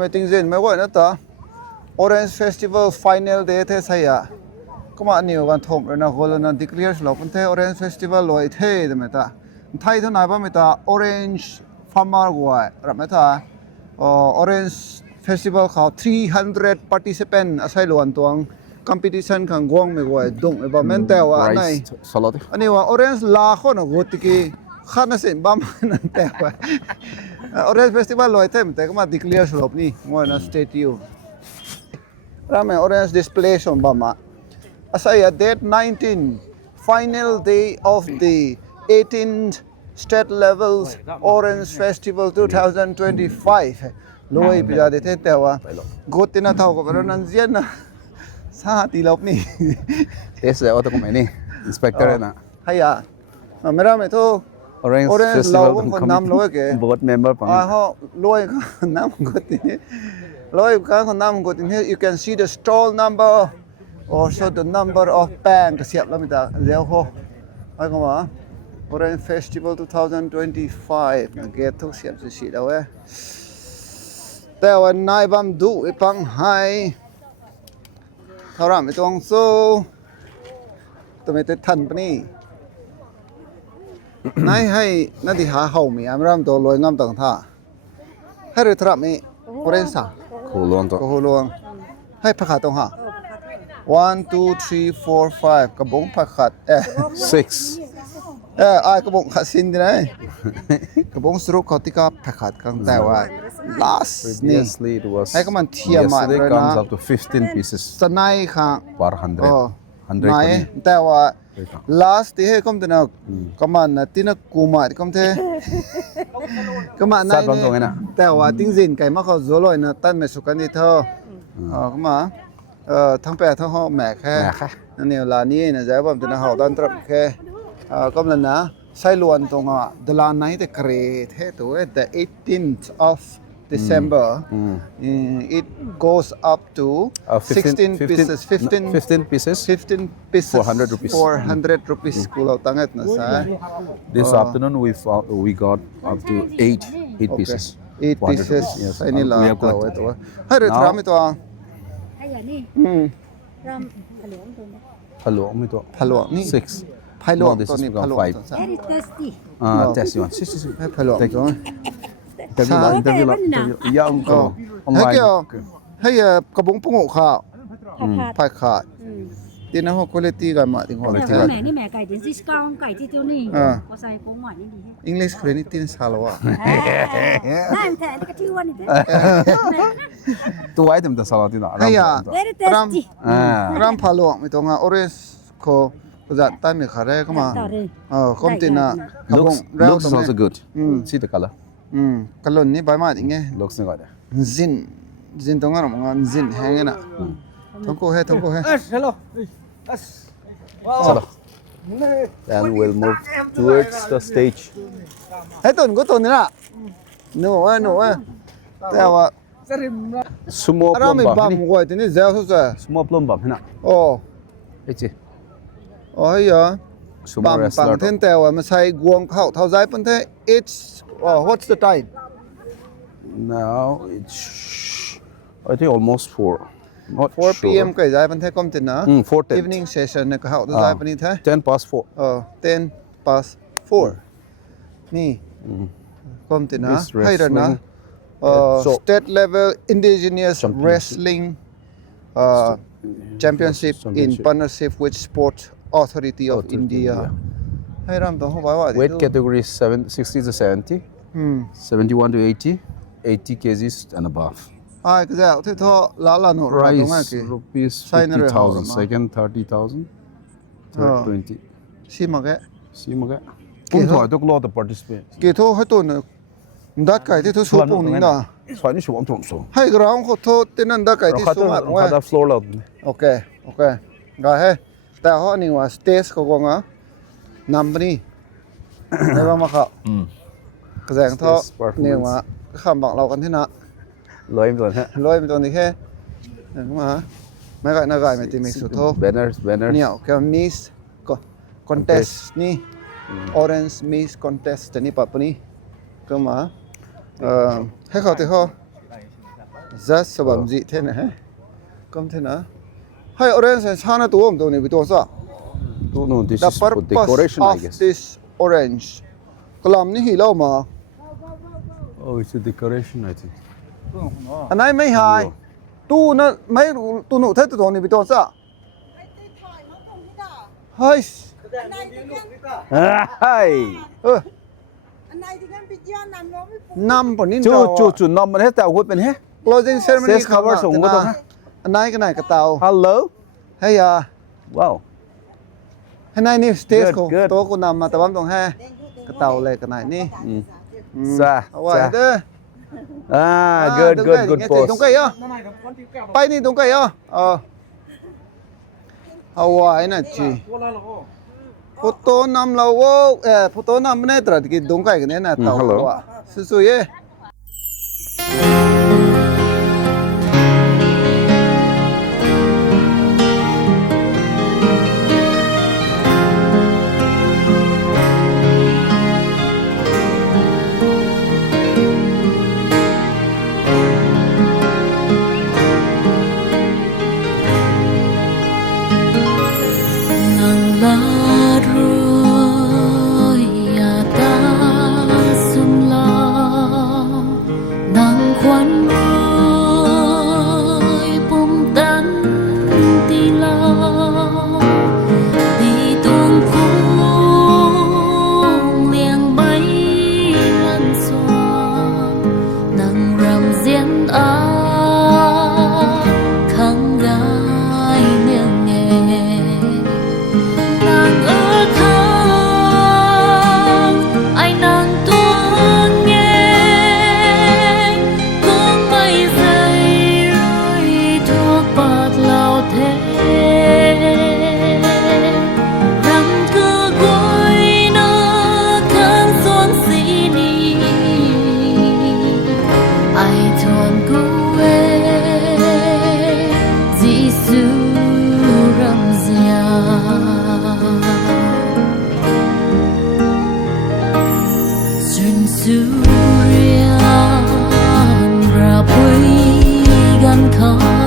ไม่ติงเซนไม่ว่านะต่อ Orange Festival Final Day เทใช่อะก็มาเนี่ยวันทมเลยนะคนนั้น declare สลบเป็นเท Orange Festival ลอยเทแต่ไม่ต่อไทยเท่าไหร่บ้างไม่ต่อ Orange Farmer กว่ารับไม่ต่อOrange Festival เขา300 participant อาศัยล้วนตัว competition ขังกวางไม่กว่าดงไอ้บ้าแม่นแต่ว่าไหนอันนี้ว่า Orange ลาคนอ่ะกูติกี้ข้าน่าเสียบ้ามันแต่ว่า Orange Festival ลอยเต็มแต่ก็มา declare สลบนี่งวยนะ statue แล้วแม่ Orange display ส่วนบ้ามาอาศัย date 19 final day of the 18th state levels Orange Festival 2025 ลอยไปจากเด็ดแต่ว่ากูติน่าเท่ากับเรานั่นเสียนะสาตีลบนี่เอสแล้วตัวผมนี่ inspector นะให้ยาไม่ได้ไม่ทุกOrange Festival คนนำลอยแก board member ปังเขาลอยคนนำกูตินี่ลอยคนนำกูตินี่ you can see the stall number also the number of band เสียบแล้วไม่ได้เดี๋ยวเขาไอ้ก็มา Orange Festival 2025เกตทุกเสียบสิแล้วเว้ยแต่วันนายบัมดูไอ้ปังไฮเขารำไอ้ตวงสู้ตัวไม่ติดทันปนี่นายให้นาทีหาเขามีรำตัวลอยงามต่างท่าให้เรือทรัพย์มีโอเรนซ่าโคลวงตัวโคลวงให้ผักขาดตรงหา1 2 3 4 5กระบงผักขาด6กระบงขาดสินดีนะกระบงสรุปเขาที่ก็ผักขาดกันแต่ว่า last นี่ไอ้ก็มันเทียมมาเลยนะ up to 15 pieces สนายข้างper 100 ไหนแต่ว่า last ที่ให้ก็มันนะก็มันนะที่นักกูมาที่ก็มันเทก็มันนั่นแต่ว่าติ้งซินไก่มาเขาโซโล่นะตั้งไม่สุกันที่เธอก็มาทั้งแปดทั้งห้องแม่แค่นั่นเนี่ยลานี้นะจะว่ามันจะน่าเขาดันตรับแค่ก็มันนะใช้ล้วนตรงอ่ะเดลาไนท์แต่เกรดให้ตัว the 18th of December it goes up to 16 pieces 15 pieces 400 rupees 400 rupees กูเราตั้งให้นะใช่ this afternoon we got up to 8 pieces 8 pieces ไอ้นี่ละตัวให้เรือทำตัวนี่รำผลวงตัวผลวงนี่6ไผ่หลวงตัวนี้ไผ่หลวงตัวtasty one ไผ่หลวงตัวinterview ya uncle ให้กระบงปุงข้าวไผ่ขาดที่นั่นเขาคุณภาพกันมาถึงเขาที่แม่นี่แม่ไก่เดี๋ยวซิสก้าไก่ที่ตัวนี้ก็ใส่กงหวานนี่ดีอังกฤษคือนี่ที่สาลวะได้แต่ก็ที่วันนี้ตัวไอ้เต็มแต่สลัดที่น่ะให้รำผาหลวงไม่ต้องอ่ะ orange เขาจะตั้งมีขาแรกเข้ามาคอมติน่ะ looks also good see the color กันลนนี่ใบไม้อย่างเงี้ย looks good ซินตรงนั้นมันซินแห้งน่ะทั้งคู่ให้hello then we'll move towards the stage ให้ต้นก็ต้นนี่ล่ะหนูแต่ว่าsumo plum ไม่บังไว้ที่นี่เจ้าสุดเลย sumo plum แบบนี้นะโอ้ไอ้จีโอ้ยเหรอบังเท่นแต่ว่ามันใช้กวงเข้าเท่าใจเป็นเท่ it's what's the time now it's I think almost 4 not 4 p.m. ก็ได้เป็นเท่ก้มตินนะevening session เนี่ยก็เข้าเท่าใจเป็นนี่เท่10 past 4 10 past 4นี่ก้มตินนะให้เดินนะstate level indigenous wrestling championship in partnership with Sport Authority of India ให้รำตัวเขาไว้ว่า weight category 60 to 70 71 to 80 kgs and above ก็จะที่ท่อล้านหนู price rupees 50,000 second 30,000 third 20 สิมาแกปุ่นถอยทุกรอบแต่ participate กี่ท่อให้ตัวเนี่ยดักไก่ที่ทุกสูบปุ่นนี่นะสวยนี่สูบผมสูงให้กระเราขอโทษที่นั่นดักไก่ที่สูงมากว่า เขาจะ floor เราโอเคได้ให้แต่เขานี่ว่า stage เขาก็งะนำไปนี่ได้บ้างมั้งครับกระแสท่อนี่ว่าคำบอกเรากันที่น่ะลอยไปตัวนี้เป็นตัวนี้แค่มาไม่ก็น่าไก่ไม่ตีมิกสุดโท banners เนี่ยแค่ Miss contest นี่ Orange Miss contest แต่นี่ปับนี้ก็มาให้เขาที่เขา rất sờ bầm dị thế này không thế nào hay orange sao nó tuồng tuồng này bị tuồng sao Don't know. This the is for purpose decoration, I of guess. this orange kalam ni hilo mà Oh, it's a decoration, I think. anh ấy mấy hai tu nó mấy tu nụ thế tuồng này bị tuồng sao hay Hey. năm phần nín Chu nomมันให้แต่หัวเป็นเฮ้ closing ceremony Says cover sủng của tôi ha. anh ấy cái này cái tàu Hello. hay à Wow. cái này ni stage Good, của good. tôi cũng nằm mà tao bấm tuồng ha cái tàu này cái này ni Sa. vậy đó Good, good, good Tung post. cây á, bay đi tung cây á, Hawaii nè chị, photo nam lâu vô, photo nam bên này thì tung cây cái này nè tàu quá, suy ye. Surian ra bụi gan khó